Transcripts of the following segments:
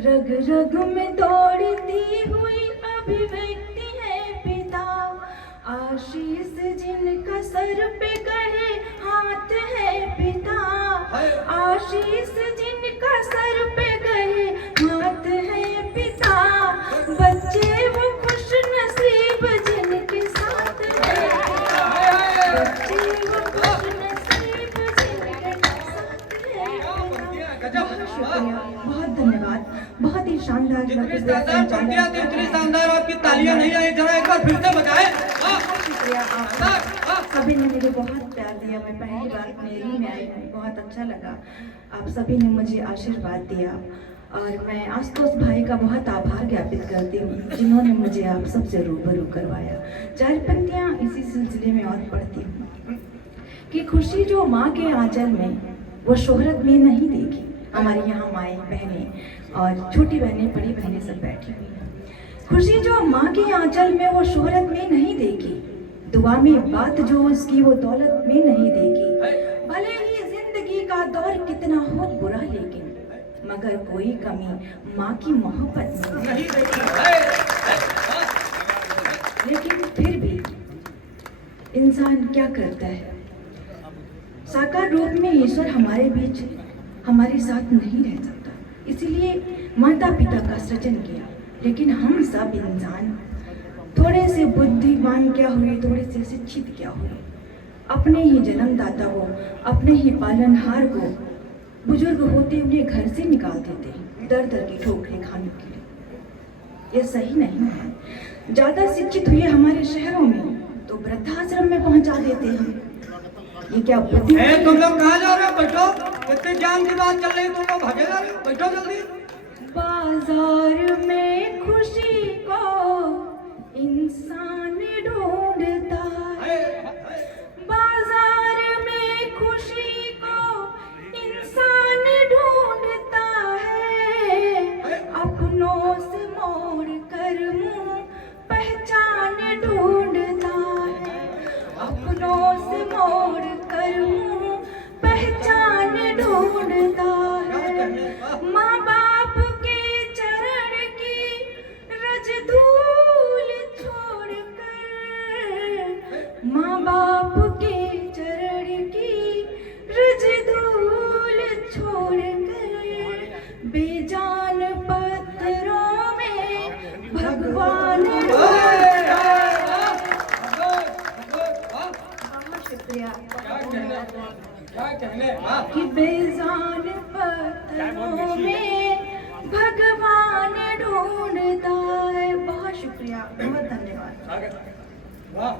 रग रग में दौड़ती हुई अभिव्यक्ति है पिता। आशीष जिनका सर पे कहे हाथ है पिता। आशीष जिनका सर पे कहे हाथ है पिता। बच्चे वो खुश नसीब जिनके साथ है पिता। बच्चे वो खुश नसीब जिनके साथ है पिता। बहुत शुक्रिया, बहुत धन्यवाद, बहुत ही शानदार। जितनी शानदार पढ़ दिया तो इतनी शानदार आपकी तालियां नहीं आई, जरा एक बार फिर से बजाएं। शुक्रिया आपका, सभी ने मुझे बहुत प्यार दिया। मैं पहली बार मेरी में आई हूँ, बहुत अच्छा लगा। आप सभी ने मुझे आशीर्वाद दिया और मैं आशुतोष भाई का बहुत आभार ज्ञापित करती हूँ जिन्होंने मुझे आप सबसे रूबरू करवाया। 4 पंक्तियाँ इसी सिलसिले में और पढ़ती हूँ कि खुशी जो माँ के आंचल में वो शोहरत में नहीं देखी। हमारे यहाँ माएँ बहनें और छोटी बहनें बड़ी बहनें सब बैठी हुई हैं। खुशी जो माँ के आंचल में वो शोहरत में नहीं देखी। दुआ में बात जो उसकी वो दौलत में नहीं देखी। भले ही जिंदगी का दौर कितना हो बुरा लेकिन मगर कोई कमी माँ की मोहब्बत में नहीं देखी। लेकिन फिर भी इंसान क्या करता है, साकार रूप में ईश्वर हमारे बीच हमारे साथ नहीं रह सकता, इसीलिए माता पिता का सृजन किया। लेकिन हम सब इंसान थोड़े से बुद्धिमान क्या हुए, थोड़े से शिक्षित क्या हुए, अपने ही जन्मदाता को, अपने ही पालनहार को बुजुर्ग होते उन्हें घर से निकाल देते हैं दर दर की ठोकरें खाने के लिए। ये सही नहीं है। ज़्यादा शिक्षित हुए हमारे शहरों में तो वृद्धाश्रम में पहुंचा देते हैं। ये क्या बुद्धि है? तुम लोग कहाँ जा रहे हो? बैठो, इतने ज्ञान की बात चल रही है, तुम लोग भागे जा रहे हो, बैठो जल्दी। बाजार में खुशी को इंसान ढूंढता है। बाजार में खुशी को इंसान ढूंढता है। अपनों से मोड़ कर मुंह पहचान ढूंढता है। अपनों से मोड़ कर मुंह पहचान ढूंढता है। माँ बाप के चरण की रज धूल छोड़कर, माँ बाप के चरण की रज धूल छोड़कर बेजान पत्थरों में भगवान कि बेजान पत्थरों में भगवान ढूंढता है। बहुत शुक्रिया, बहुत धन्यवाद। वाह,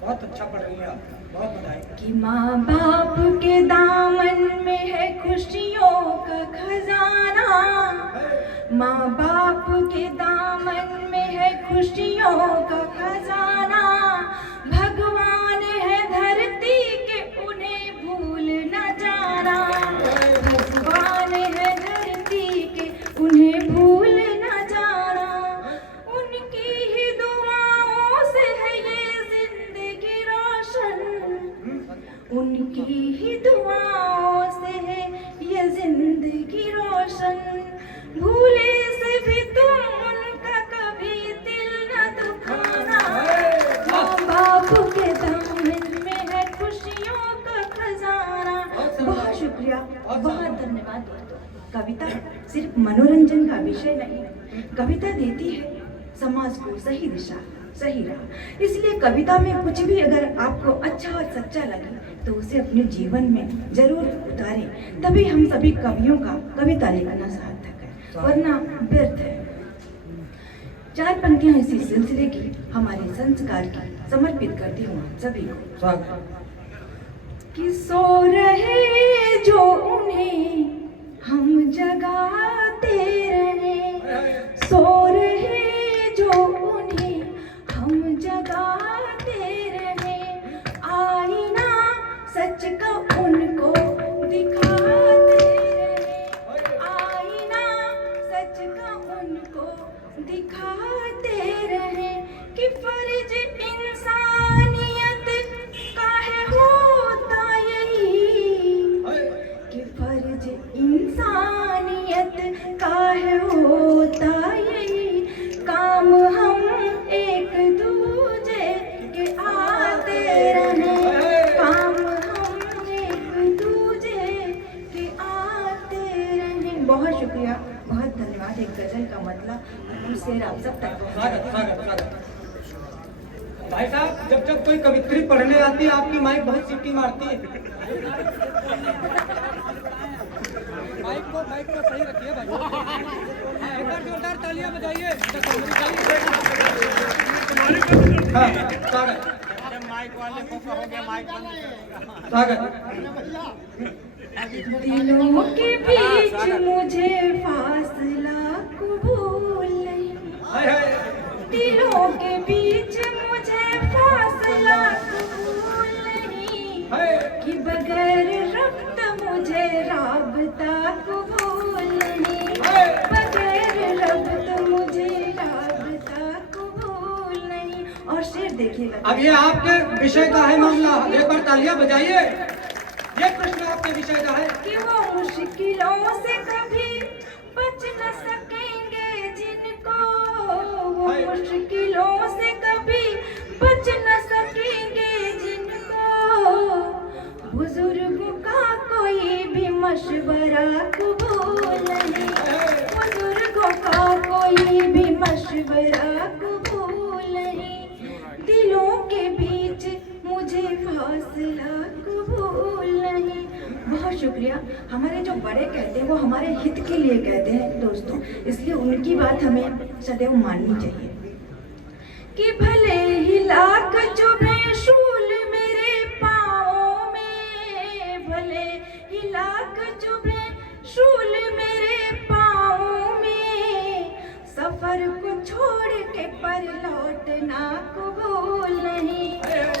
बहुत अच्छा पढ़ रही हैं आप, बहुत बधाई। कि माँ बाप के दामन में है खुशियों का खजाना। माँ बाप के दामन में है खुशियों का खजाना। भगवान है धरती के उन्हें भूल न जाना। भगवान है धरती के उन्हें भूल न जाना। उनकी ही दुआओं से है ये जिंदगी रोशन। उनकी ही दुआओं से है ये जिंदगी रोशन। भूले से भी तुम उनका कभी दिल न दुखाना। माँ बाप के दामन में है खुशियों का खजाना। बहुत शुक्रिया, बहुत धन्यवाद दोस्तों। कविता सिर्फ मनोरंजन का विषय नहीं, कविता देती है समाज को सही दिशा, सही राह। इसलिए कविता में कुछ भी अगर आपको अच्छा और सच्चा लगे तो उसे अपने जीवन में जरूर उतारें, तभी हम सभी कवियों का कविता लिखना सार्थक है, वरना व्यर्थ है। 4 पंक्तियां इसी सिलसिले की हमारे संस्कार की समर्पित करती हूँ आप सभी को। कि सो रहे जो उन्हें हम जगाते रहे। सो रहे जो उन्हें हम जगाते रहे। आईना सच का उनको दिखाते रहे। आईना सच का उनको दिखाते रहे। कि फर्ज इंसानियत काहे होता यही। कि फर्ज इंसानियत बहुत शुक्रिया, बहुत धन्यवाद। एक गजल का मतलब हम शेर आप सब तक स्वागत स्वागत स्वागत। भाई साहब, जब जब कोई कवित्री पढ़ने आती है आपकी माइक बहुत सीटी मारती है। माइक को सही रखिए भाई। एक बार जोरदार तालियां बजाइए। हाँ, स्वागत। माइक वाले को कहोगे माइक बंद। स्वागत। दिलों के बीच मुझे फासला कबूल नहीं, हाय हाय। दिलों के बीच मुझे फासला कबूल नहीं, हाय। कि बगैर रब्त मुझे राबता कबूल नहीं, बगैर रब्त मुझे राबता कबूल नहीं। और शेर देखिएगा। अब ये आपके विषय का है मामला, एक बार तालियां बजाइए। ये प्रश्न आपके विषय का है कि वो मुश्किलों से कभी बच न सकेंगे जिनको, वो मुश्किलों से कभी बच न सकेंगे जिनको, बुजुर्गों का कोई भी मशवरा कबूल नहीं, बुजुर्गों का कोई भी मशवरा कबूल नहीं, दिलों के बीच मुझे फासला कबूल नहीं। बहुत शुक्रिया। हमारे जो बड़े कहते हैं वो हमारे हित के लिए कहते हैं दोस्तों, इसलिए उनकी बात हमें सदैव माननी चाहिए। कि भले ही लाख चुभे शूल मेरे पाँव में, भले ही लाख चुभे शूल मेरे पाँव में, सफर को छोड़ के पर लौटना कबूल नहीं,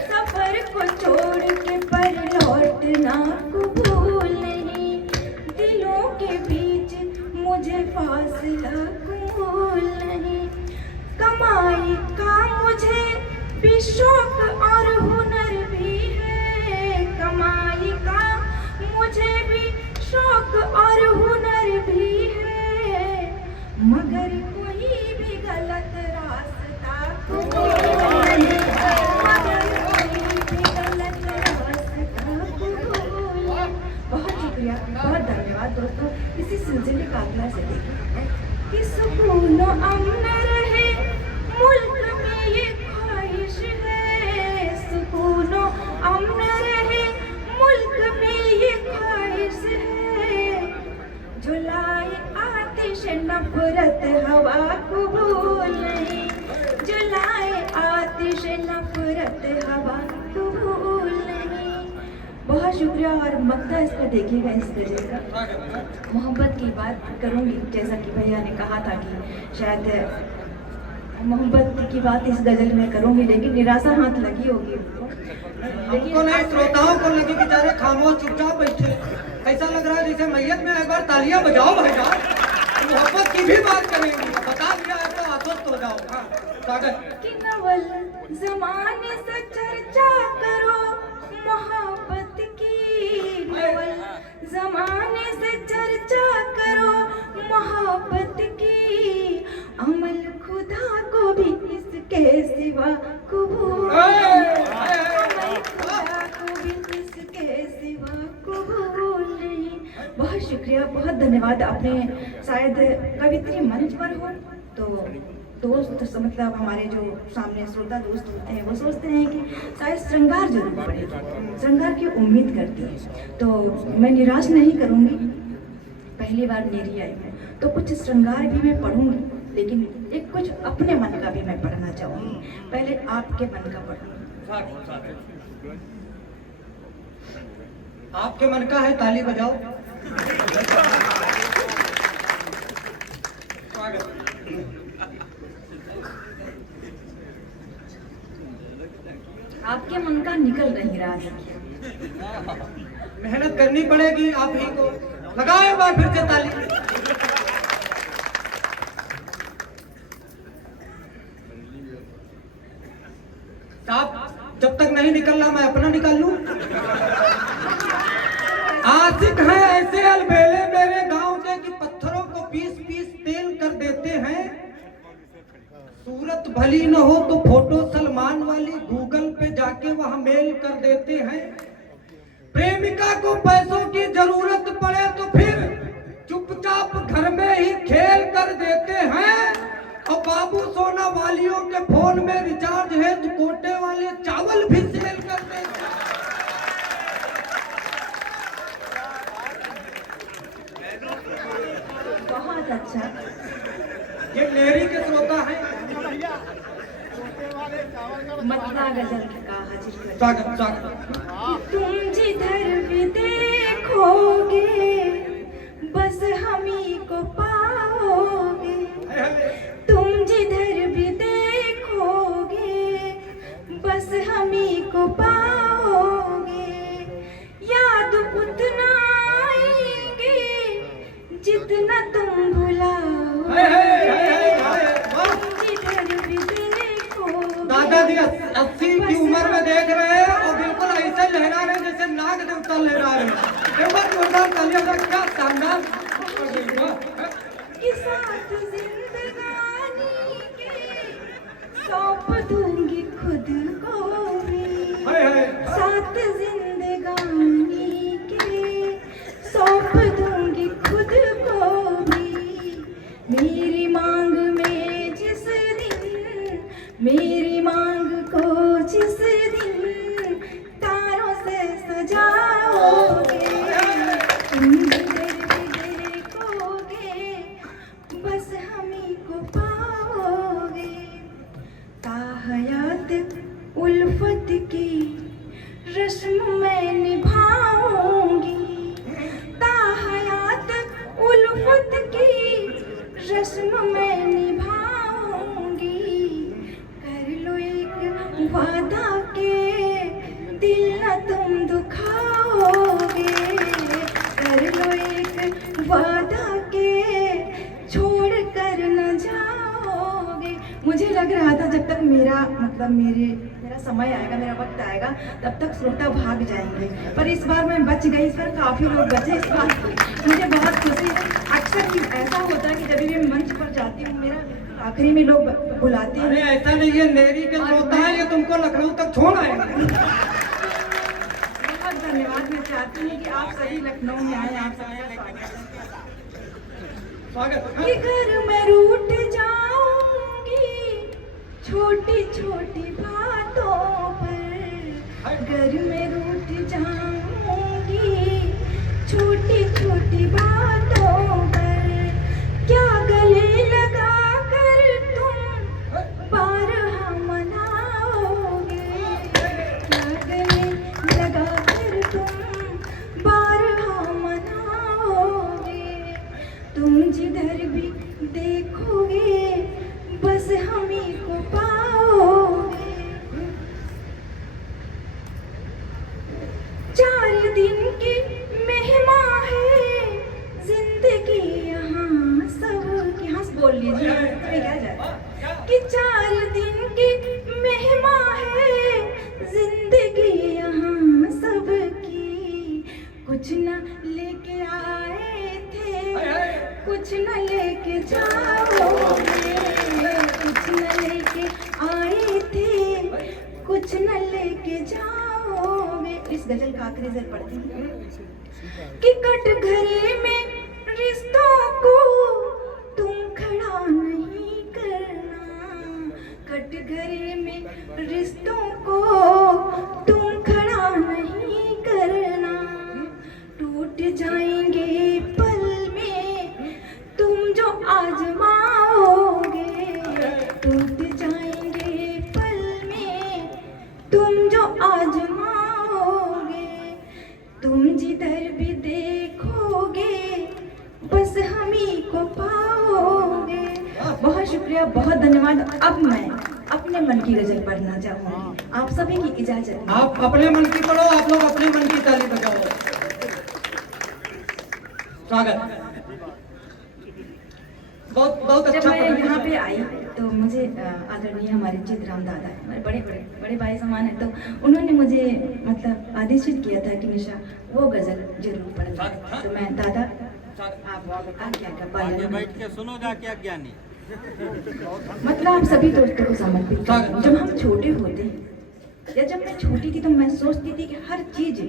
सफर को छोड़ के पर लौटना कबूल नहीं, दिलों के बीच मुझे फासला कबूल नहीं। कमाई का मुझे भी शौक और हुनर भी है, कमाई का मुझे भी शौक और हुनर भी है, मगर कोई भी गलत रास्ता कबूल नहीं, मगर कोई भी गलत रास्ता कबूल नहीं। बहुत शुक्रिया, बहुत धन्यवाद दोस्तों। इसी सिलसिले का अगला से देखिए कि सुकून अमन रहे मुल्क में ये ख्वाहिश है, सुकून अमन रहे मुल्क में ये ख्वाहिश है, जो लाए आतिश नफरत हवा कबूल नहीं, जो लाए आतिश नफरत हवा कबूल नहीं। बहुत शुक्रिया। और मक्ता इस पर देखिएगा, इस गजल का मोहब्बत की बात करूंगी, जैसा कि भैया ने कहा था कि शायद मोहब्बत की बात इस गजल में करूंगी, लेकिन निराशा हाथ लगी होगी उनको। हमको नहीं, श्रोताओं को लगी बेचारे खामोश चुपचाप बैठे। ऐसा लग रहा है जैसे मैयत में एक बार तालियां बजाओ भाई साहब। मोहब्बत की भी बात करेंगे, बता दिया है तो आश्वस्त हो जाओ। हाँ, स्वागत। कि नवल जमाने से चर्चा करो मोहब्बत की, नवल जमाने से चर्चा करो मोहब्बत की, अमल खुदा को भी इसके सिवा कबूल, अमल खुदा को भी इसके सिवा कबूल नहीं। बहुत शुक्रिया, बहुत धन्यवाद। आपने शायद कवित्री मंच पर हो तो दोस्त मतलब हमारे जो सामने श्रोता दोस्त होते हैं वो सोचते हैं कि शायद श्रृंगार जरूर पड़ेगी, श्रृंगार की उम्मीद करती है, तो मैं निराश नहीं करूँगी। पहली बार मेरी आई हूँ तो कुछ श्रृंगार भी मैं पढ़ूंगी, लेकिन एक कुछ अपने मन का भी मैं पढ़ना चाहूँगी। पहले आपके मन का पढ़ूंगी। आपके मन का है, ताली बजाओ। आपके मन का निकल नहीं रहा है। मेहनत करनी पड़ेगी आप ही को। लगाओ एक बार फिर से ताली। साहब, जब तक नहीं निकल रहा मैं अपना निकाल लूं। आशिक हैं ऐसे अलबेले मेरे गांव के कि पत्थरों को पीस पीस तेल कर देते हैं, सूरत भली न हो तो फोटो सलमान वाली गूगल पे जाके वहां मेल कर देते हैं, प्रेमिका को पैसों की जरूरत पड़े तो फिर चुपचाप बहुत अच्छा। ये लेरी के श्रोता है। मतला गजल का हाजिर कर। स्वागत स्वागत। तुम जिधर भी देखोगे बस हमी को पाओगे। तुम जिधर भी देखोगे बस हमी को पाओगे। याद उतना आएंगे जितना तुम भुलाओगे। तुम जिधर भी देखोगे। दादाजी 80 की उम्र में देख रहे हैं और बिल्कुल ऐसे लहरा रहे जैसे नाग देवता लहरा रहे हैं। एक बार जोरदार तालियां बजा, क्या शानदार। कि साथ जिंदगानी के सौंप दूंगी खुद को भी। साथ जिंदगानी के सौंप दूंगी खुद को भी। मेरी मांग में जिस दिन, मेरी मांग को जिस दिन तारों से सजाओगे। तुम जिधर भी देखोगे बस हमी को पाओगे। ताहयात उल्फत की रस्म मैं निभाऊंगी। ताहयात उल्फत की रस्म मैं निभाऊंगी। कर लो एक वादा के दिल न तुम दुखाओगे। कर लो एक वादा के छोड़ कर न जाओगे। मुझे लग रहा था जब तक मेरा मेरा समय आएगा, मेरा वक्त आएगा, तब तक श्रोता भाग जाएंगे, पर इस बार मैं बच गई। इस बार काफी लोग बचे। इस बार मुझे बहुत खुशी है। अक्सर ऐसा होता है कि जब भी मैं मंच पर जाती हूँ मेरा आखिरी में लोग बुलाते हैं। अरे ऐसा नहीं है, लेरी के श्रोता है, ये तुमको लखनऊ तक छोड़ आएगा। बहुत धन्यवाद। मैं चाहती हूँ कि आप सभी लखनऊ में आए। आप सबका स्वागत। कि घर में रूठ जाऊंगी छोटी छोटी बातों पर। घर में रूठ जाऊंगी छोटी छोटी बातों पर। क्या गले लगा कर तुम बारहा मनाओगे। क्या गले लगा कर तुम बारहा मनाओगे। तुम जिधर भी देखोगे बस हमी को पाओगे। 4 दिन की मेहमान है जिंदगी यहाँ सब। यहाँ से बोल लीजिए, मैं क्या जाता कि 4 दिन की मेहमान है जिंदगी यहाँ सबकी। कुछ न लेके आए थे कुछ न लेके जाओगे। कुछ न लेके आए थे कुछ न लेके जाओगे। इस गजल का आखिरी शेर पढ़ती हूँ कि कट घरे में रिश्तों को तुम खड़ा नहीं करना। कट घरे में रिश्तों को तुम खड़ा नहीं करना। टूट जाएंगे पल में तुम जो आजमाओगे। टूट जाएंगे पल में तुम जो आजमाओगे। तुम जिधर भी देखोगे बस हमी को पाओगे। बहुत शुक्रिया, बहुत धन्यवाद। अब मैं अपने मन की गजल पढ़ना चाहूंगी, आप सभी की इजाजत। आप अपने मन की पढ़ो, आप लोग अपने मन की ताली बजाओ। स्वागत। बहुत बहुत जब अच्छा। मैं यहाँ पे आई तो मुझे आदरणीय हमारे चितराम दादा हमारे बड़े भाई समान है, तो उन्होंने मुझे आदेशित किया था कि निशा वो गजल जरूर पढ़ना। तो मैं दादा आप आज्ञा का पालन बैठ के सुनो जाके अज्ञानी। आप सभी दोस्तों को समर्पित। जब हम छोटे होते हैं या जब मैं छोटी थी तो मैं सोचती थी कि हर चीज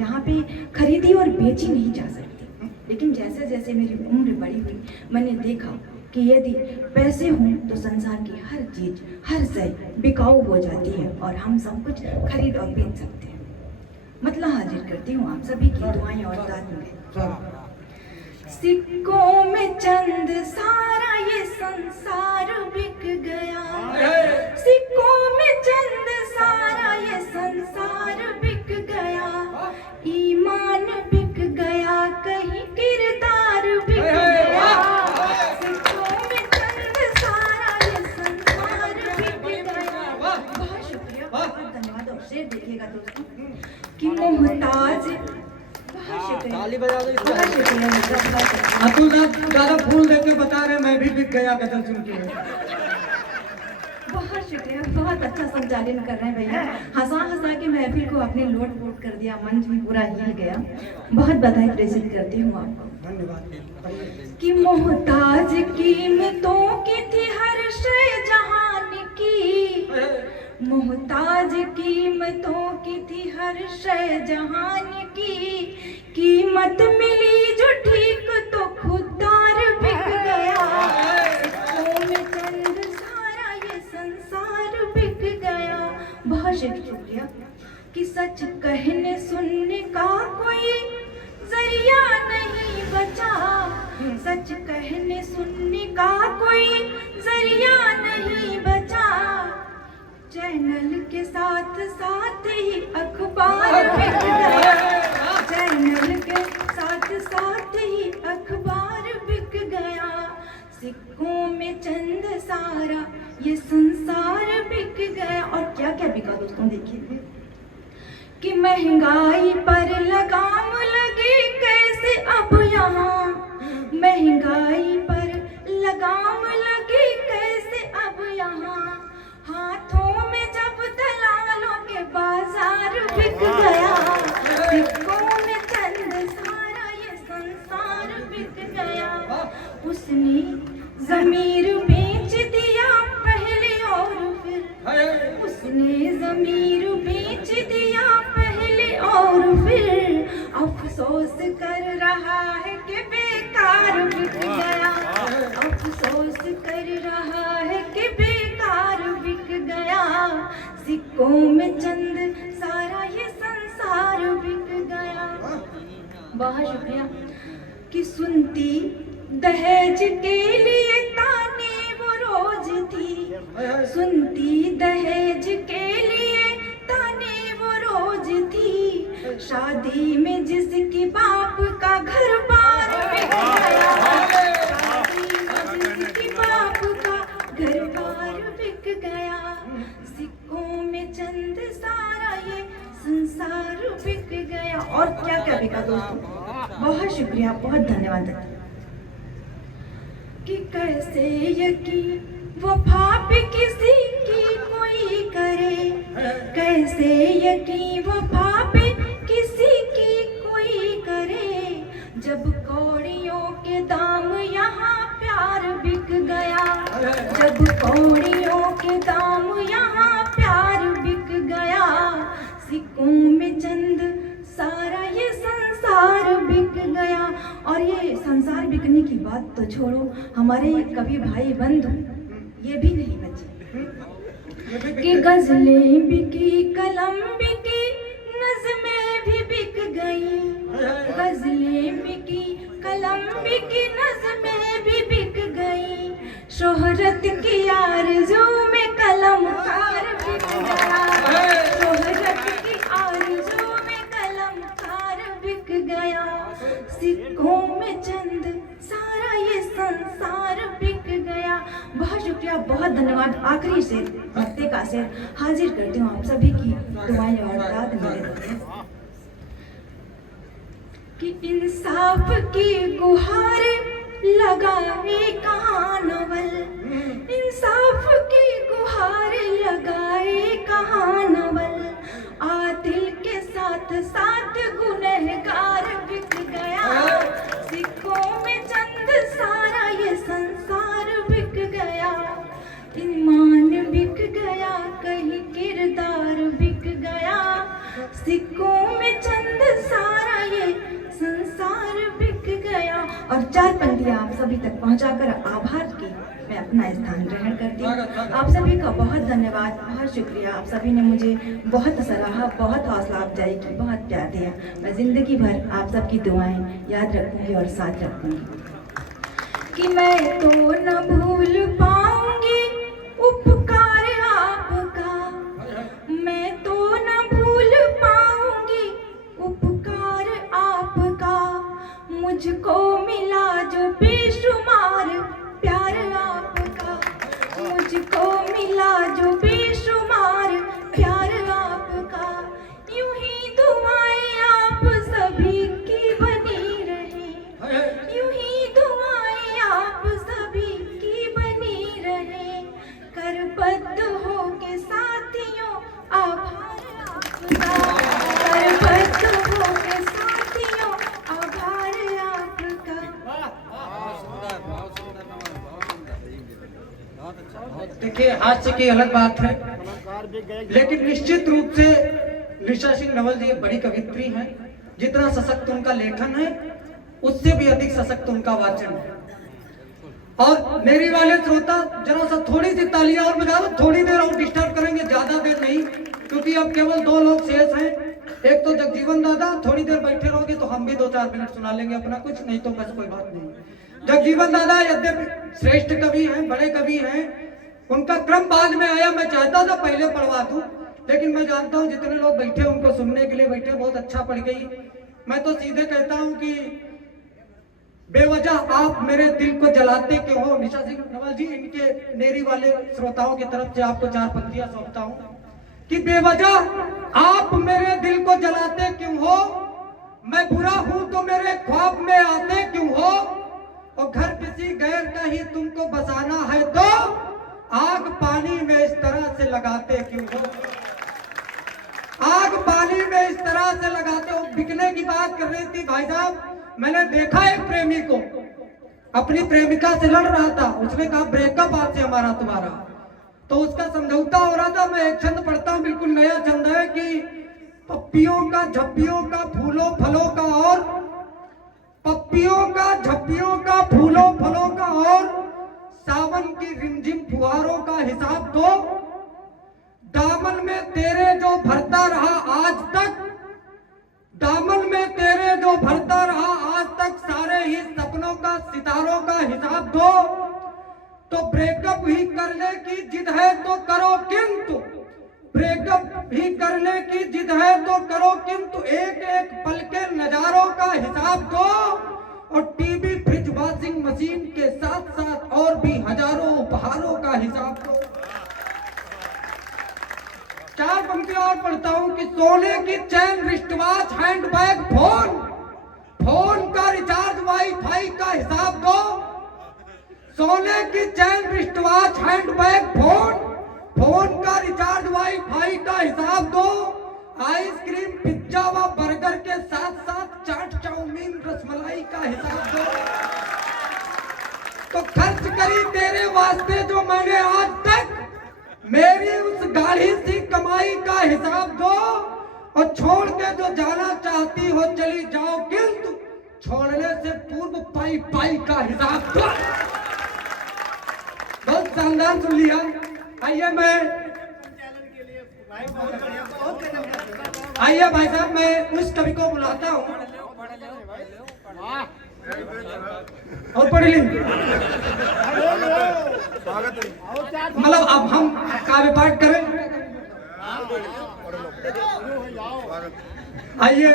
यहाँ पे खरीदी और बेची नहीं जा सकती। लेकिन जैसे जैसे मेरी उम्र बड़ी हुई मैंने देखा कि यदि पैसे हों तो संसार की हर चीज हर शय बिकाऊ हो जाती है और हम सब कुछ खरीद और बेच सकते हैं। हाजिर करती हूँ आप सभी की दुआएं और दाद में। सिक्कों में चंद ताली बजा दो इसको। बहुत शुक्रिया बेटा, बहुत शुक्रिया। तू ज्यादा फूल देके बता रहे मैं भी बिक गया गजल सुन के। बहुत शुक्रिया, बहुत अच्छा संचालन कर रहे हैं भैया। हंसा हंसा के महफिल को आपने लोट पोट कर दिया, मंच भी पूरा हिल गया। बहुत बधाई प्रेषित करती हूँ आपको। धन्यवाद। कि मोहताज कीमतों की थी हर शय जहान की, मोहताज कीमतों की थी हर शय जहान की, कीमत मिली जो ठीक तो खुददार बिक गया, सिक्कों में चंद सारा ये संसार बिक गया। बहुत शुक्रिया। कि सच कहने सुनने का कोई जरिया नहीं बचा, सच कहने सुनने का कोई जरिया नहीं बचा, चैनल के साथ साथ ही अखबार बिक गया, चैनल के साथ साथ ही अखबार बिक गया, सिक्कों में चंद सारा ये संसार बिक गया। और क्या क्या बिका दोस्तों, देखिए कि महंगाई पर लगाम लगी कैसे अब यहाँ, महंगाई पर लगाम लगी कैसे अब यहाँ, हाथों में जब दलालों के बाजार बिक गया, सिक्कों में चंद सारा ये संसार बिक गया। उसने ज़मीर बेच दिया पहले और फिर, उसने ज़मीर बेच दिया पहले और फिर, अफसोस कर रहा है कि बेकार बिक गया, अफसोस कर रहा है कि बेकार बिक गया, सिक्कों में चंद सारा ये संसार बिक गया। बहुत शुक्रिया। कि सुनती दहेज के लिए ताने वो रोज थी, सुनती दहेज के लिए ताने वो रोज थी, शादी में जिसकी बाप का घर बार बिक गया, शादी में जिसकी बाप का घर बार बिक गया, सिक्कों में चंद सारा ये संसार बिक गया। और क्या क्या बिका दोस्तों, बहुत शुक्रिया, बहुत धन्यवाद। कि कैसे यकीन वफा पे किसी की कोई करे, कैसे यकीन वफा पे किसी की कोई करे, जब कौड़ियों के दाम यहाँ प्यार बिक गया, जब कौड़ियों के दाम यहाँ प्यार बिक गया, सिक्कों में चंद सारा ये संसार बिक गया। और ये संसार बिकने की बात तो छोड़ो, हमारे कवि भाई बंधु ये भी नहीं बचे कि गजलें बिकी, कलम बिकी, नज़में भी बिक गई, गजलें बिकी, कलम बिकी, नज़में भी बिक गई, शोहरत की आरज़ू में कलमकार बिक गया, शोहरत की आरज़ू में कलमकार बिक गया, सिक्कों में चंद सारा ये संसार बिक गया। बहुत शुक्रिया, बहुत धन्यवाद। आखिरी से भक्ति का शेर हाजिर करती हूँ आप सभी की दुआएं और दाद मेरे कि इंसाफ की गुहार लगाए कहाँ नवल, इंसाफ की गुहार लगाए कहाँ नवल, आदिल के साथ साथ गुनहगार बिक गया, सिक्कों में चंद सारा ये संसार बिक गया, ईमान बिक गया, कहीं किरदार बिक गया, सिक्कों में चंद सारा ये संसार बिक गया। और चार पंक्तियां आप सभी तक पहुंचाकर आभार की मैं अपना स्थान ग्रहण करती हूँ। आप सभी का बहुत धन्यवाद, बहुत शुक्रिया। आप सभी ने मुझे बहुत सराहा, बहुत हौसला अफजाई की, बहुत प्यार दिया। मैं जिंदगी भर आप सबकी दुआएं याद रखूंगी और साथ रखूंगी। कि मैं तो न भूल पाऊंगी उपकार आपका, मैं तो न भूल पाऊंगी उपकार आपका, मुझको मिला जो बेशुमार प्यार आपका, मुझको मिला जो बेशुमार प्यार आपका, यूं ही दुआएं आप सभी की बनी देखिए हास्य की अलग बात है, लेकिन निश्चित रूप से निशा सिंह नवल जी एक बड़ी कवित्री हैं। जितना सशक्त उनका लेखन है उससे भी अधिक सशक्त उनका वाचन है। और मेरी वाले श्रोता जरा सा थोड़ी सी तालियां और बजा दो, थोड़ी देर और डिस्टर्ब करेंगे, ज्यादा देर नहीं, क्योंकि अब केवल 2 लोग शेष हैं। एक तो जगजीवन दादा, थोड़ी देर बैठे रहोगे तो हम भी 2-4 मिनट सुना लेंगे अपना कुछ, नहीं तो बस कोई बात नहीं। जगजीवन दादा यद्यपि श्रेष्ठ कवि हैं, बड़े कवि हैं, उनका क्रम बाद में आया। मैं चाहता था पहले पढ़वा दूं, लेकिन मैं जानता हूं जितने लोग बैठे उनको सुनने के लिए बैठे, बहुत अच्छा पढ़ गई। मैं तो सीधे कहता हूं कि बेवजह आप मेरे दिल को जलाते क्यों हो। निशा सिंह नवल जी, इनके नेरी वाले श्रोताओं की तरफ से आपको 4 पंक्तियां सौंपता हूं कि बेवजह आप मेरे दिल को जलाते क्यों हो, मैं बुरा हूं तो मेरे ख्वाब में आते क्यों हो, और घर किसी गैर का ही तुमको बसाना है तो आग पानी में इस तरह से लगाते क्यों हो। आग पानी में इस तरह से लगाते हो। बिकने की बात कर रही थी भाई साहब, मैंने देखा एक प्रेमी को अपनी प्रेमिका से लड़ रहा था, उसने कहा ब्रेकअप आज से हमारा तुम्हारा, तो उसका समझौता हो रहा था। मैं एक छंद पढ़ता हूं, बिल्कुल नया छंद है कि पप्पियों का झप्पियों का फूलों फलों का, और पप्पियों का झप्पियों का फूलों फलों का, और सावन की रिमझिम फुहारों का हिसाब दो। दामन में तेरे जो भरता रहा आज तक, दामन में तेरे जो भरता रहा आज तक, सारे ही सपनों का सितारों का हिसाब दो। तो ब्रेकअप ही करने की जिद है तो करो, किंतु ब्रेकअप ही करने की जिद है तो करो, किंतु एक एक पल के नजारों का हिसाब दो। और टीवी फ्रिज वॉशिंग मशीन के साथ साथ और भी हजारों उपहारों का हिसाब दो। 4 पंक्तियां और पढ़ता हूं कि सोने की चैन, रिस्टवॉच, हैंडबैग, फोन, फोन का रिचार्ज, वाईफाई का हिसाब दो। सोने की चैन, रिस्टवॉच, हैंडबैग, फोन, फोन का रिचार्ज, वाईफाई का हिसाब दो। आइसक्रीम, पिज्जा व बर्गर के साथ साथ चाट, चाउमीन, रसमलाई का हिसाब दो। तो खर्च करी तेरे वास्ते जो मैंने आज तक, मेरी उस गाढ़ी सी कमाई का हिसाब दो। और छोड़ के जो जाना चाहती हो चली जाओ, किंतु छोड़ने से पूर्व पाई पाई का हिसाब दो। बहुत शानदार सुन लिया। आइए भाई साहब, मैं उस कवि को बुलाता हूँ और पढ़ ली। मतलब अब हम काव्य पाठ करें। आइए,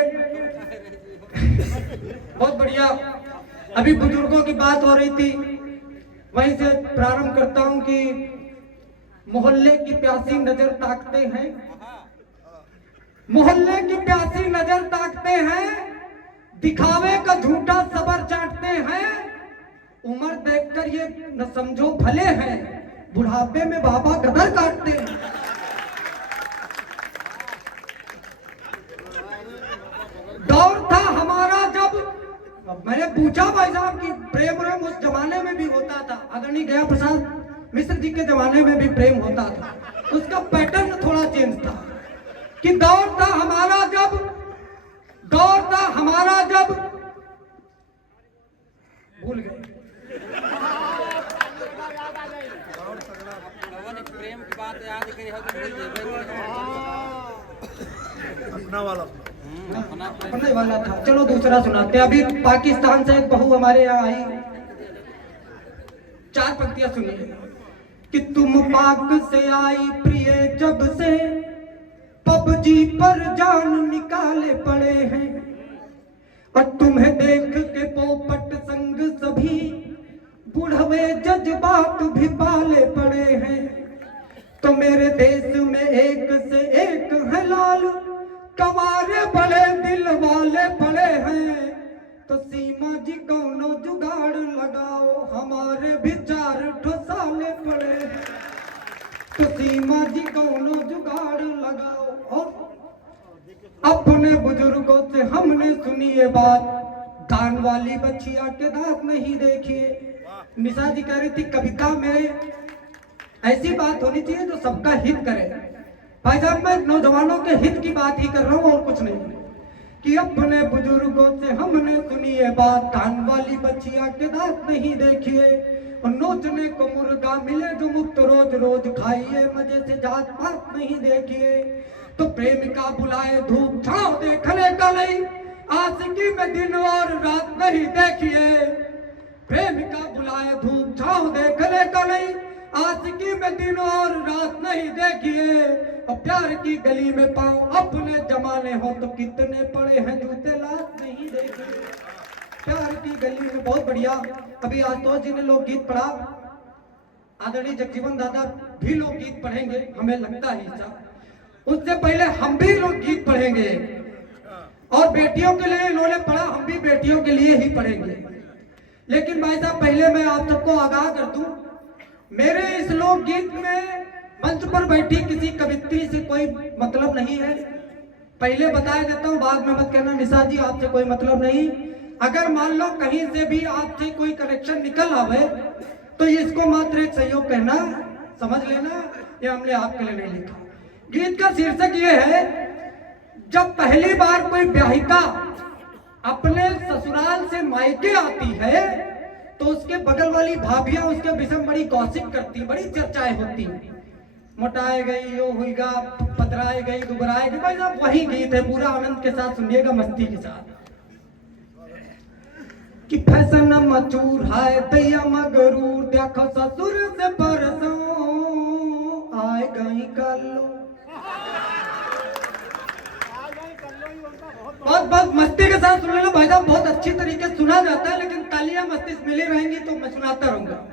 बहुत बढ़िया। अभी बुजुर्गों की बात हो रही थी, वहीं से प्रारंभ करता हूं कि मोहल्ले की प्यासी नजर ताकते हैं, मोहल्ले की प्यासी नजर ताकते हैं, दिखावे का झूठा सबर चाटते हैं। उम्र देखकर ये न समझो भले हैं, बुढ़ापे में बाबा गदर काटते हैं। दौर था हमारा जब, मैंने पूछा भाई साहब कि प्रेम उस जमाने में भी होता था, आदरणीय गया प्रसाद मिश्र जी के जमाने में भी प्रेम होता था, उसका पैटर्न थोड़ा चेंज था कि दौर था हमारा जब, दौर था हमारा जब, भूल गए प्रेम की बात याद करी हो अपना वाला था। चलो दूसरा सुनाते। अभी पाकिस्तान से एक बहू हमारे यहाँ आई, 4 पंक्तियां सुनिए कि तुम पाक से आई प्रिय जब से, पबजी पर जान निकाले पड़े हैं, और तुम्हें देख के पोपट संग सभी बुढ़वे जज्बात भी पाले पड़े हैं। तो मेरे देश में एक से एक है लाल, कवारे बड़े दिल वाले पड़े हैं। तो सीमा जी कौनो जुगाड़ लगाओ, हमारे भी 4 ठोसाले पड़े हैं। तो सीमा जी कौनो जुगाड़ लगाओ। और अपने बुजुर्गों से हमने सुनी ये बात, दान वाली बच्चिया के दांत नहीं देखिए। निशा जी कह रही थी कविता में ऐसी बात होनी चाहिए जो सबका हित करे। भाई साहब मैं नौजवानों के हित की बात ही कर रहा हूँ और कुछ नहीं, कि अपने बुजुर्गों से हमने सुनी है बात, कान वाली बच्चियां के दांत नहीं देखिए, और नोचने को मुर्गा मिले जो मुफ्त रोज रोज खाइए, मजे से जात पात नहीं देखिए। तो प्रेमिका बुलाए धूप छांव देखने का नहीं, आशिकी में दिन और रात नहीं देखिए। प्रेमिका बुलाए धूप छांव देखने का नहीं, आशिकी में दिन और रात नहीं देखिए। और प्यार की गली में पाँव अपने जमाने हो तो कितने पड़े हैं जूते लात नहीं देखिए। प्यार की गली में बहुत बढ़िया। अभी आशुतोष जी ने लोकगीत पढ़ा, आदरणीय जगजीवन दादा भी लोकगीत पढ़ेंगे हमें लगता है साहब। उससे पहले हम भी लोकगीत पढ़ेंगे, और बेटियों के लिए इन्होंने पढ़ा, हम भी बेटियों के लिए ही पढ़ेंगे। लेकिन भाई साहब पहले मैं आप सबको आगाह कर दूं, मेरे इस लोकगीत में मंच पर बैठी किसी कवित्री से कोई मतलब नहीं है। पहले बताया देता हूं, बाद में मत कहना निशा जी आपसे कोई मतलब नहीं। अगर मान लो कहीं से भी आपसे कोई कनेक्शन निकल आवे तो इसको मात्र एक सहयोग कहना, समझ लेना, ये हमने आपके लिए नहीं लिखा। गीत का शीर्षक ये है, जब पहली बार कोई ब्याहिका अपने ससुराल से मायके आती है तो उसके बगल वाली भाभियां उसके विषय बड़ी गॉसिप करती, बड़ी चर्चाएं होती। मोटाए गई, यो हुईगा, पतराए गई, दुबराए गई। भाई साहब वही गीत है, पूरा आनंद के साथ सुनिएगा, मस्ती के साथ। कि फैशन मचूर है दैया मगरूर, देखो ससुर से परसों आए गई कल्लो। बहुत मस्ती के साथ सुन लो भाई साहब, बहुत अच्छी तरीके से सुना जाता है, लेकिन तालियां मस्ती मिली रहेंगी तो मैं सुनाता रहूंगा।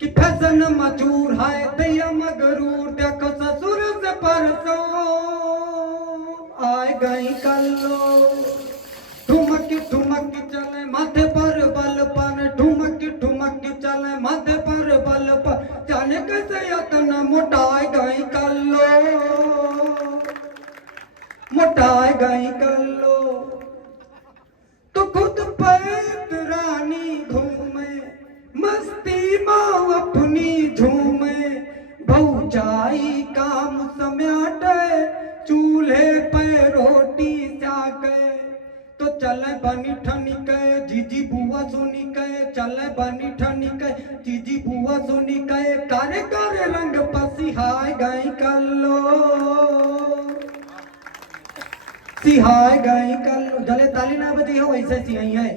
कि फैशन मचूर है दैया मगरूर, देखो ससुर से परसों आए गई कल्लो। ठुमक ठुमक चले माथे पर बल पन, ठुमक ठुमक चले माथे पर बल पन, जाने कैसे यतना मोटाए गई कल्लो, मोटाए गई कल्लो। तो खुद पैत रानी घूमे, मस्ती माँ अपनी झूमे, भौजाई काम सम्याटे, चूल्हे पे रोटी साके। तो चले बनी ठनी के जीजी बुआ सोनी के, चले बनी ठनी के जीजी बुआ सोनी के, कारे कारे रंग पसिहाय गई कल्लो, सिहाय गई कल्लो। जले ताली ना बजी हो वैसे सिहाई है।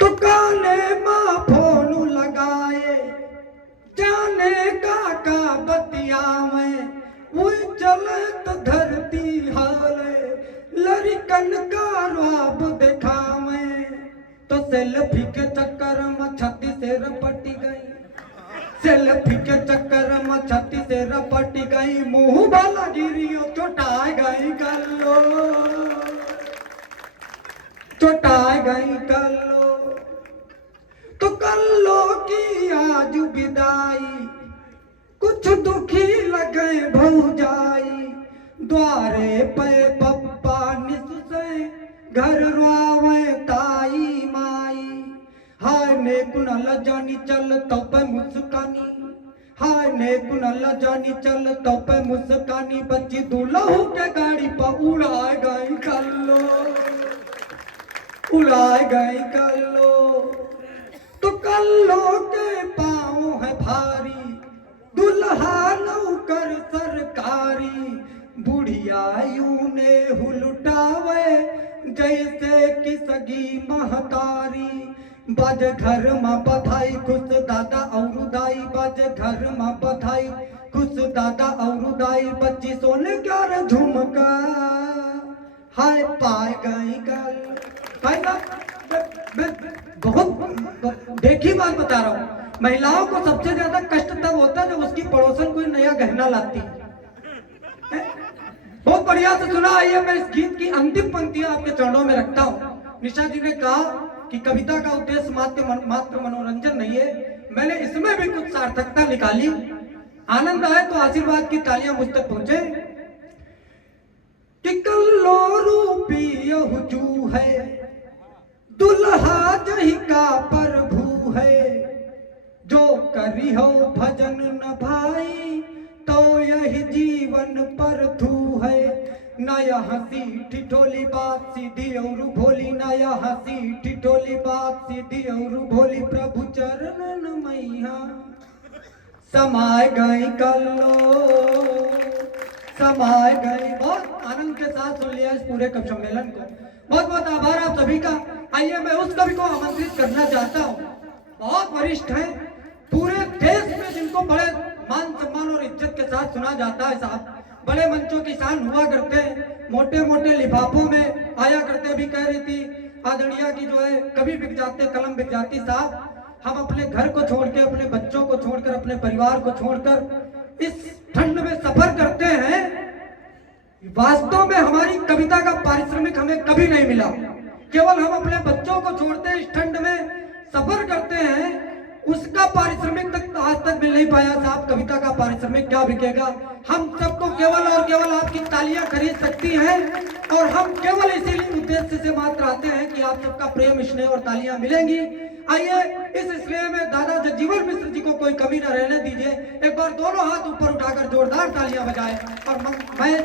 तो काने माँ फोन लगाए, जाने का बतियावे, वो चले तो धरती हाले, लड़कन का राब दिखावे। तो सेल्फी के चक्कर में छाती से रपटी गई, सेल्फी के चक्कर में छाती से रपटी गई, मुंह वाला गिरियो चोटाए गई कल्लो, चोटाए गई कल्लो। तो कल्लो की आज विदाई, कुछ दुखी लगे भौजाई, द्वारे पे पप्पा निसुसे, घर रोवे ताई माई। हाय ने कुनल जानी चल तो पे मुस्कानी, हाय ने कुनल जानी चल तो पे मुस्कानी, बच्ची दूल्हू के गाड़ी पर उड़ाए गई कल्लो, उड़ाए गई कल्लो। तो कल्लो के पाँव है भारी, दुल्हा नौकर सरकारी, बुढ़िया यूं ने हुलुटावे, जैसे कि सगी महतारी। बाजे घर माँ बधाई खुश दादा और दाई, बाजे घर माँ बधाई खुश दादा और दाई, बच्ची सोने क्यार झुमका, हाय पाए गई कल। भाई बहुत देखी बात बता रहा हूँ, महिलाओं को सबसे ज्यादा कष्ट तब होता है जब उसकी पड़ोसन कोई नया गहना लाती है। बहुत बढ़िया से सुना। आइए मैं इस गीत की अंतिम पंक्तियां आपके चरणों में रखता हूँ। निशा जी ने कहा कि कविता का उद्देश्य मात्र मनोरंजन नहीं है, मैंने इसमें भी कुछ सार्थकता निकाली। आनंद आए तो आशीर्वाद की तालियां मुझ तक पहुंचे। कि कल्लो रूपी यहजू है, दुल्हा जही का प्रभु है, करी हो भजन न भाई तो यही जीवन पर थू है। न यह हंसी ठिठोली बात सीधी और भोली, न यह हंसी ठिठोली बात सीधी और भोली, प्रभु चरणन मैया समाय गई कल्लो समाय गई। बहुत आनंद के साथ सुन लिया इस पूरे कवि सम्मेलन को। बहुत बहुत आभार आप सभी का। आइए मैं उस कवि को आमंत्रित करना चाहता हूँ, बहुत वरिष्ठ हैं, पूरे देश में जिनको बड़े मान सम्मान और इज्जत के साथ सुना जाता है। साहब बड़े मंचों की शान हुआ करते हैं, मोटे मोटे लिफाफों में आया करते। अभी कह रही थी आदरणीय की जो है कवि बिक जाते कलम बिक जाती। साहब हम अपने घर को छोड़ के, अपने बच्चों को छोड़कर, अपने परिवार को छोड़कर इस ठंड में सफर करते हैं। वास्तव में हमारी कविता का पारिश्रमिक हमें कभी नहीं मिला। केवल हम अपने बच्चों को छोड़ते इस ठंड में सफर करते हैं, उसका पारिश्रमिक तक आज तक मिल नहीं पाया। साहब कविता का पारिश्रमिक क्या बिकेगा? हम सबको केवल और केवल आपकी तालियां खरीद सकती हैं, और हम केवल इसीलिए उद्देश्य से मात्र आते हैं कि आप सबका प्रेम, स्नेह और तालियां मिलेंगी। आइए इस स्नेह में दादा जगजीवन मिश्र जी को कोई कमी न रहने दीजिए। एक बार दोनों हाथ ऊपर उठाकर जोरदार तालियां बजाएं और मैं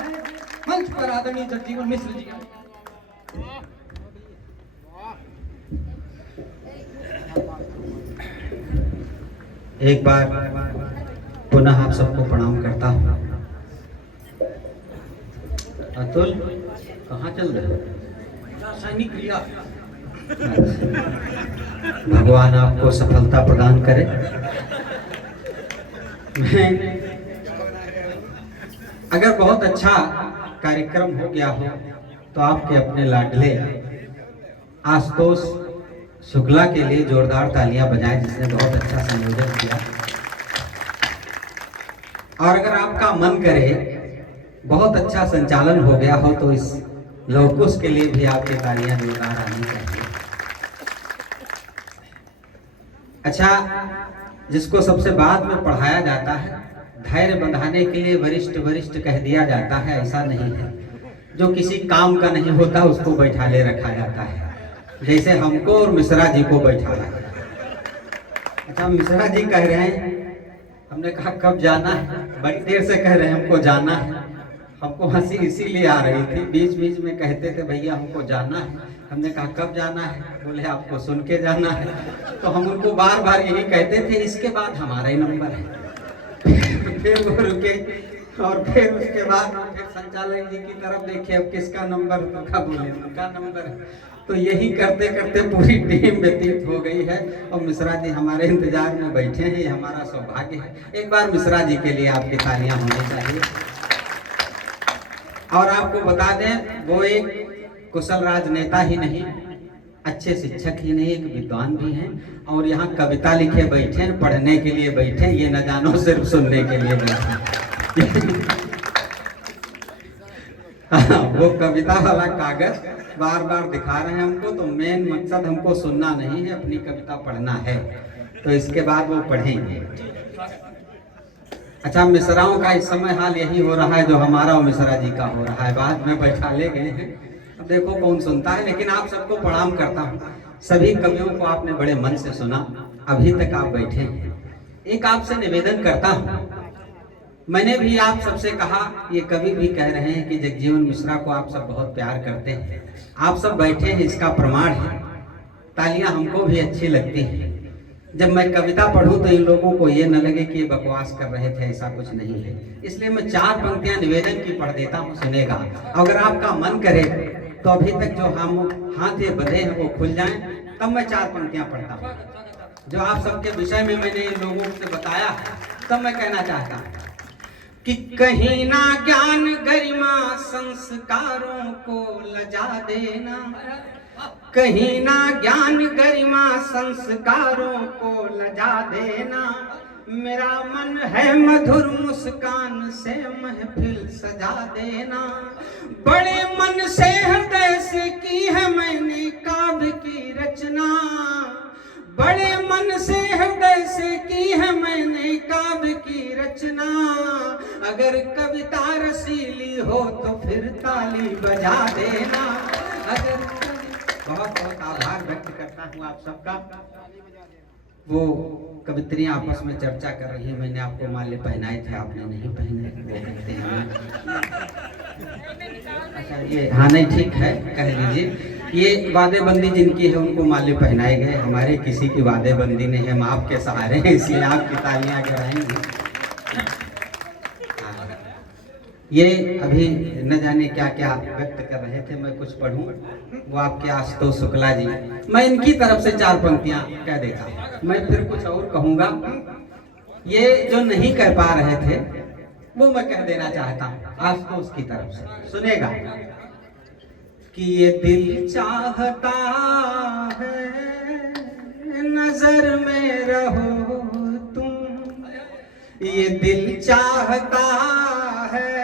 मंच पर आदरणीय जगजीवन मिश्र जी एक बार पुनः आप सबको प्रणाम करता हूँ। अतुल कहाँ चल रहे हो? रासायनिक क्रिया। भगवान आपको सफलता प्रदान करे। मैं अगर बहुत अच्छा कार्यक्रम हो गया हो तो आपके अपने लाडले आशुतोष शुक्ला के लिए जोरदार तालियां बजाएं, जिसने बहुत अच्छा संयोजन किया। और अगर आपका मन करे बहुत अच्छा संचालन हो गया हो तो इस लवकुश के लिए भी आपकी तालियां जोरदार आनी चाहिए। अच्छा, जिसको सबसे बाद में पढ़ाया जाता है, धैर्य बंधाने के लिए वरिष्ठ वरिष्ठ कह दिया जाता है, ऐसा नहीं है। जो किसी काम का नहीं होता उसको बैठाले रखा जाता है, जैसे हमको और मिश्रा जी को बैठाला। अच्छा, मिश्रा जी कह रहे हैं, हमने कहा कब जाना है? बड़ी देर से कह रहे हैं हमको जाना है। हमको हंसी इसीलिए आ रही थी, बीच बीच में कहते थे भैया हमको जाना है। हमने कहा कब जाना है? बोले आपको सुन के जाना है। तो हम उनको बार बार यही कहते थे, इसके बाद हमारा ही नंबर है। फिर वो रुके और फिर उसके बाद फिर संचालक जी की तरफ देखिए, अब किसका नंबर? उनका बोले उनका नंबर है। तो यही करते करते पूरी टीम व्यतीत हो गई है और मिश्रा जी हमारे इंतजार में बैठे हैं। ये हमारा सौभाग्य है। एक बार मिश्रा जी के लिए आपकी तालियां होनी चाहिए। और आपको बता दें, वो एक कुशल राजनेता ही नहीं, अच्छे शिक्षक ही नहीं, एक विद्वान भी हैं। और यहाँ कविता लिखे बैठे, पढ़ने के लिए बैठे, ये न जानो सिर्फ सुनने के लिए बैठे। वो कविता वाला कागज बार बार दिखा रहे हैं हमको, तो मेन मकसद हमको सुनना नहीं है, अपनी कविता पढ़ना है। तो इसके बाद वो पढ़ेंगे। अच्छा, मिश्राओं का इस समय हाल यही हो रहा है जो हमारा और मिश्रा जी का हो रहा है। बाद में बैठा ले गए हैं, अब देखो कौन सुनता है। लेकिन आप सबको प्रणाम करता हूँ। सभी कवियों को आपने बड़े मन से सुना, अभी तक आप बैठे हैं। एक आपसे निवेदन करता हूँ, मैंने भी आप सबसे कहा, ये कवि भी कह रहे हैं कि जगजीवन मिश्रा को आप सब बहुत प्यार करते हैं। आप सब बैठे हैं, इसका प्रमाण है। तालियां हमको भी अच्छी लगती हैं। जब मैं कविता पढ़ूं तो इन लोगों को ये न लगे कि ये बकवास कर रहे थे, ऐसा कुछ नहीं है। इसलिए मैं 4 पंक्तियां निवेदन की पढ़ देता हूं, सुनेगा। अगर आपका मन करे तो अभी तक जो हम हाथ ये बंधे हैं वो खुल जाएं, तब मैं 4 पंक्तियां पढ़ता हूं। जो आप सबके विषय में मैंने इन लोगों से बताया, तब मैं कहना चाहता हूं कि कहीं ना ज्ञान गरिमा संस्कारों को लजा देना, कहीं ना ज्ञान गरिमा संस्कारों को लजा देना। मेरा मन है मधुर मुस्कान से महफिल सजा देना। बड़े मन से हृदय से की है मैंने काव्य की रचना, बड़े मन से हृदय से की है मैंने काव्य की रचना। अगर कविता रसीली हो तो फिर ताली बजा देना। अगर बहुत बहुत आभार व्यक्त करता हूँ आप सबका। वो कवित्रियाँ आपस में चर्चा कर रही हैं, मैंने आपको माल्य पहनाए थे, आपने नहीं पहने, वो कहते हैं। अच्छा ये हाँ नहीं ठीक है, कह लीजिए। ये वादेबंदी जिनकी है उनको माल्य पहनाए गए, हमारे किसी की वादेबंदी नहीं है, हम आपके सहारे हैं, इसलिए आपकी तालियां गिराएंगे। ये अभी न जाने क्या क्या व्यक्त कर रहे थे, मैं कुछ पढ़ूं, वो आपके आशुतोष शुक्ला जी, मैं इनकी तरफ से 4 पंक्तियां कह देता हूं, मैं फिर कुछ और कहूंगा। ये जो नहीं कह पा रहे थे वो मैं कह देना चाहता हूं आशुतोष की तरफ से, सुनेगा। कि ये दिल चाहता है नजर में रहो तुम, ये दिल चाहता है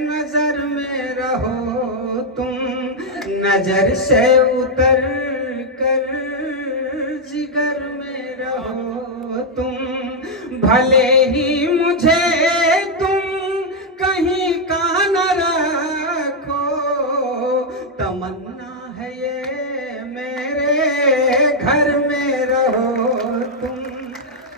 नजर में रहो तुम, नजर से उतर कर जिगर में रहो तुम, भले ही मुझे तुम कहीं का न रखो, तमन्ना है ये मेरे घर में रहो तुम,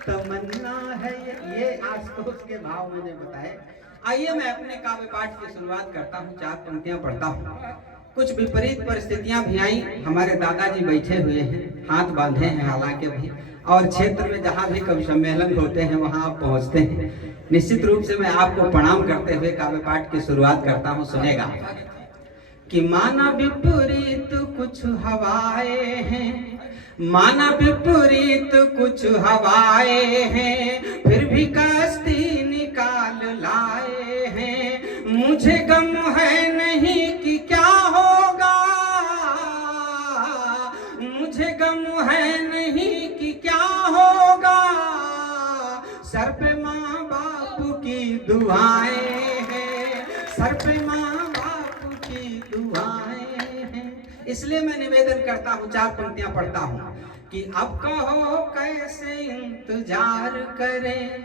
तमन्ना है ये आशुतोष के भाव मैंने बताए। आइए मैं अपने काव्य पाठ की शुरुआत करता हूँ, 4 पंक्तियां पढ़ता हूँ। कुछ विपरीत परिस्थितियां भी आई, हमारे दादाजी बैठे हुए हैं, हाथ बांधे हैं हालांकि भी, और क्षेत्र में जहाँ भी कवि सम्मेलन होते हैं वहाँ आप पहुँचते हैं। निश्चित रूप से मैं आपको प्रणाम करते हुए काव्य पाठ की शुरुआत करता हूँ, सुनेगा। कि माना विपरीत कुछ हवाएं हैं, माना विपरीत कुछ हवाएं हैं, फिर भी कश्ती निकाल लाए हैं, मुझे गम है नहीं कि क्या होगा, मुझे गम है नहीं कि क्या होगा, सर पे माँ बाप की दुआएं हैं, सर पे माँ बाप की दुआएं हैं। इसलिए मैं निवेदन करता हूँ, 4 पंक्तियां पढ़ता हूँ। कि अब कहो कैसे इंतजार करें,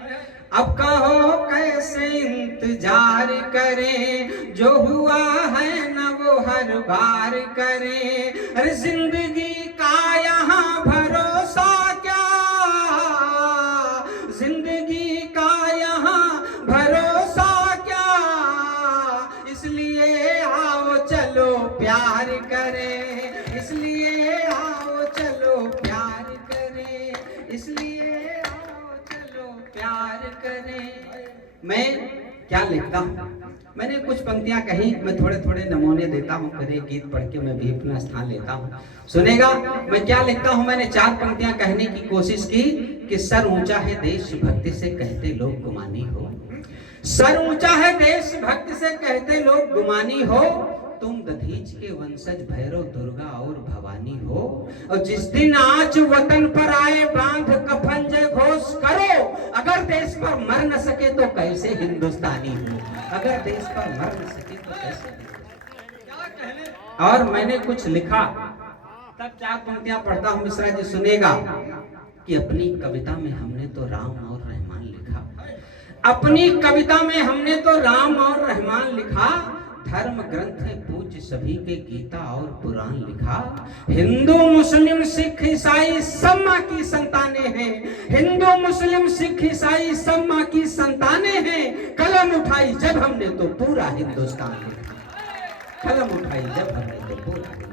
अब कहो कैसे इंतजार करें, जो हुआ है न वो हर बार करें, अरे जिंदगी का यहाँ भरोसा क्या, जिंदगी का यहाँ भरोसा क्या, इसलिए आओ चलो प्यार करें, इसलिए आओ चलो प्यार करें, इसलिए आओ चलो प्यार करें। मैं क्या लिखता हूँ, मैंने कुछ पंक्तियां कही, मैं थोड़े थोड़े नमूने देता हूँ, फिर एक गीत पढ़ के मैं भी अपना स्थान लेता हूँ, सुनेगा। मैं क्या लिखता हूँ, मैंने 4 पंक्तियां कहने की कोशिश की। कि सर ऊंचा है देशभक्ति से कहते लोग गुमानी हो, सर ऊंचा है देशभक्ति से कहते लोग गुमानी हो, तुम दधीच के वंशज भैरव दुर्गा और भवानी हो, और जिस दिन आज वतन पर आए बांध कफन जय घोष करो, अगर देश पर मर न सके तो कैसे हिंदुस्तानी हो, अगर देश पर मर न सके तो कैसे। और मैंने कुछ लिखा, तब 4 पंक्तियां पढ़ता हूं, मिश्रा जी सुनेगा। कि अपनी कविता में हमने तो राम और रहमान लिखा, अपनी कविता में हमने तो राम और रहमान लिखा, धर्म ग्रंथ है पूज्य सभी के गीता और पुराण लिखा, हिंदू मुस्लिम सिख ईसाई सब माँ की संतानें हैं, हिंदू मुस्लिम सिख ईसाई सब माँ की संतानें हैं, कलम उठाई जब हमने तो पूरा हिंदुस्तान लिखा, कलम उठाई जब हमने तो पूरा हिंदुस्तान।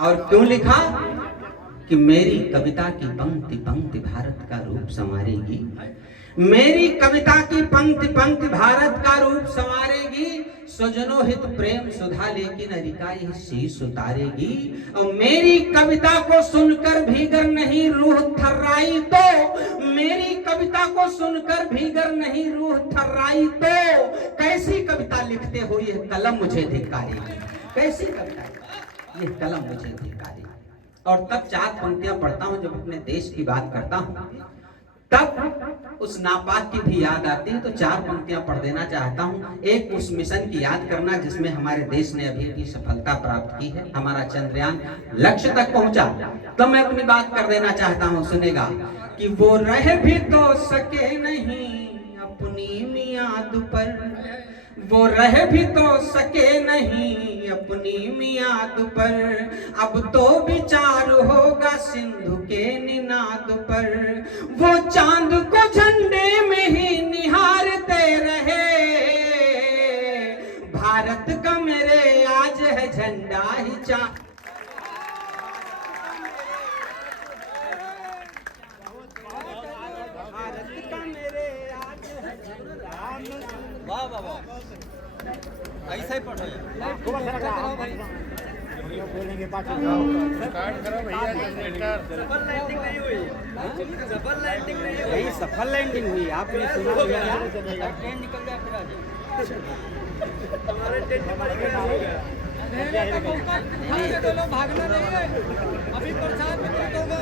और क्यों लिखा? कि मेरी कविता की पंक्ति पंक्ति भारत का रूप संवारेगी, मेरी कविता की पंक्ति पंक्ति भारत का रूप संवारेगी, स्वजनों हित प्रेम सुधा लेकिन अधिकाई शीश उतारेगी, और मेरी कविता को सुनकर भीगर नहीं रूह थर्राई तो, मेरी कविता को सुनकर भीगर नहीं रूह थर्राई तो, कैसी कविता लिखते हो ये कलम मुझे धिक्कारेगी, कैसी कविता ये कलम मुझे धिक्कारेगी। और तब 4 पंक्तियां पढ़ता हूं, जब अपने देश की बात करता हूं तब उस नापाक की भी याद आती है, तो 4 पंक्तियां पढ़ देना चाहता हूं। एक उस मिशन की याद करना जिसमें हमारे देश ने अभी भी सफलता प्राप्त की है, हमारा चंद्रयान लक्ष्य तक पहुंचा, तो मैं अपनी बात कर देना चाहता हूं, सुनेगा। कि वो रह भी तो सके नहीं अपनी मियाद पर, वो रह भी तो सके नहीं अपनी मियाद पर, अब तो विचार होगा सिंधु के निनाद पर। वो चांद को झंडे में ही निहारते रहे, भारत का मेरे आज है झंडा ही चांद। वाह वाह वाह, ऐसा ही पढ़ो बोलेंगे पाँच सफल लैंडिंग नहीं हुई, सफल लैंडिंग नहीं हुई, यही सफल लैंडिंग हुई। आपने सुना होगा ट्रेन निकल गया फिर आज हमारे ट्रेन निकल गया। भागना नहीं है, अभी प्रसाद वितरित होगा।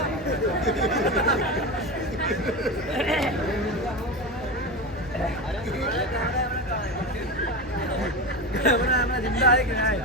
कैमरा जिंदा है कि नहीं?